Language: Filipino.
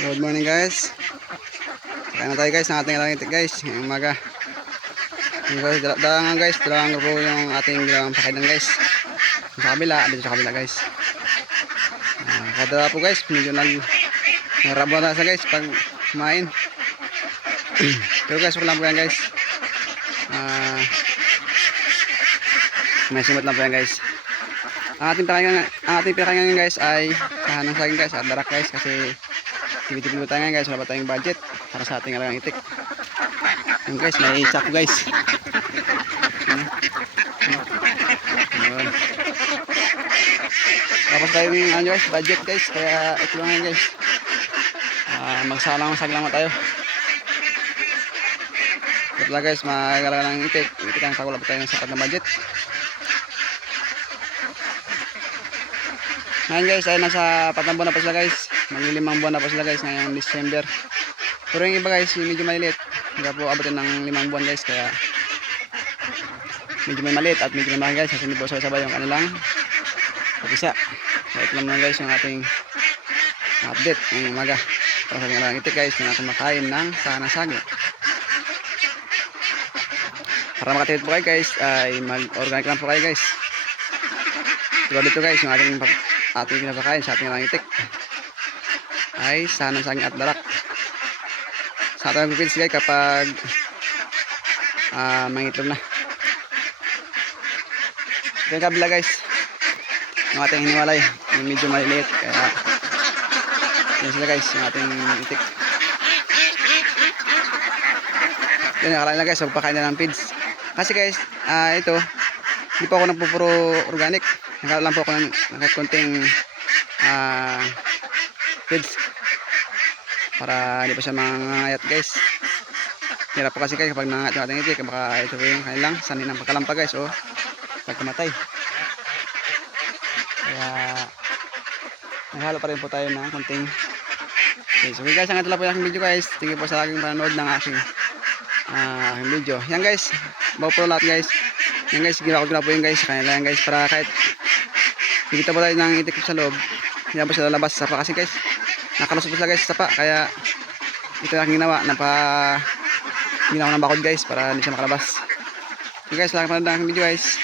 Good morning guys. Kaya na tayo guys ng ating langit guys. Ngayong umaga. Yung guys, dalangan guys. Dalangan ko po yung ating ginawang pakailan guys. Sa kabila. Dito sa kabila guys. Kada po guys. Medyo nagrabo na sa guys pag kumain. Pero guys, wala po yan guys. May simot lang po yan guys. Ang ating pinakain guys ay kahanang saging guys at darak guys kasi tibit-tibit tayo ngayon guys, wala pa tayong budget para sa ating alagang itik. Yung guys, may sako guys. Tapos tayo yung guys, budget guys, kaya ito lang yan guys. Magsalang tayo. Ito lang guys, magalagang itik. Itik ang pag wala pa tayo ng sapat na budget. Ngayon guys ay nasa 4 buwan na pa sila guys. Mag-5 buwan na pa sila guys ngayong December. Pero yung iba guys medyo maliit. Hindi po abutin ng 5 buwan guys. Kaya medyo may maliit at medyo may mahal guys. Kasi hindi po sabay-sabay yung kanilang pag-isa. Kaya ito lang guys yung ating update ngayong umaga. Para sa ating alagang itik guys na kumakain ng sanasagi. Para makatipid po kayo guys ay mag-organic lang po kayo guys. Tulad dito guys yung ating pinapakain sa ating alagang itik ay sanasagi at darak. Sa ating pipils guys kapag mangitlog na. Ito yung kabila guys yung ating hiniwalay yung medyo maliliit kaya yan sila guys yung ating itik. Yan nakalain na guys magpakain na ng feeds kasi guys ito hindi po ako nagpupuro organic, nakala lang po ako ng konting feeds para hindi pa siya mangangayat guys. Hirap po kasi guys kapag nangangat yung ating itik baka ito po yung kanilang sanin ng pagkalampa guys o pagkamatay. Kaya naghalo pa rin po tayo ng konting feeds. Okay guys, hanggang lang po yung aking video guys. Thank you po sa aking panonood ng aking video. Yan guys, bago po lahat guys. Yan guys, ginawa ko na po yun guys. Kanila yan guys para kahit bibita po tayo ng itik sa loob hindi po sila lalabas sa sapa kasi guys nakalusot po sila guys sa sapa. Kaya ito yung aking ginawa ginawa ng bakod guys para hindi siya makalabas. Okay guys, lang pa na ang video guys.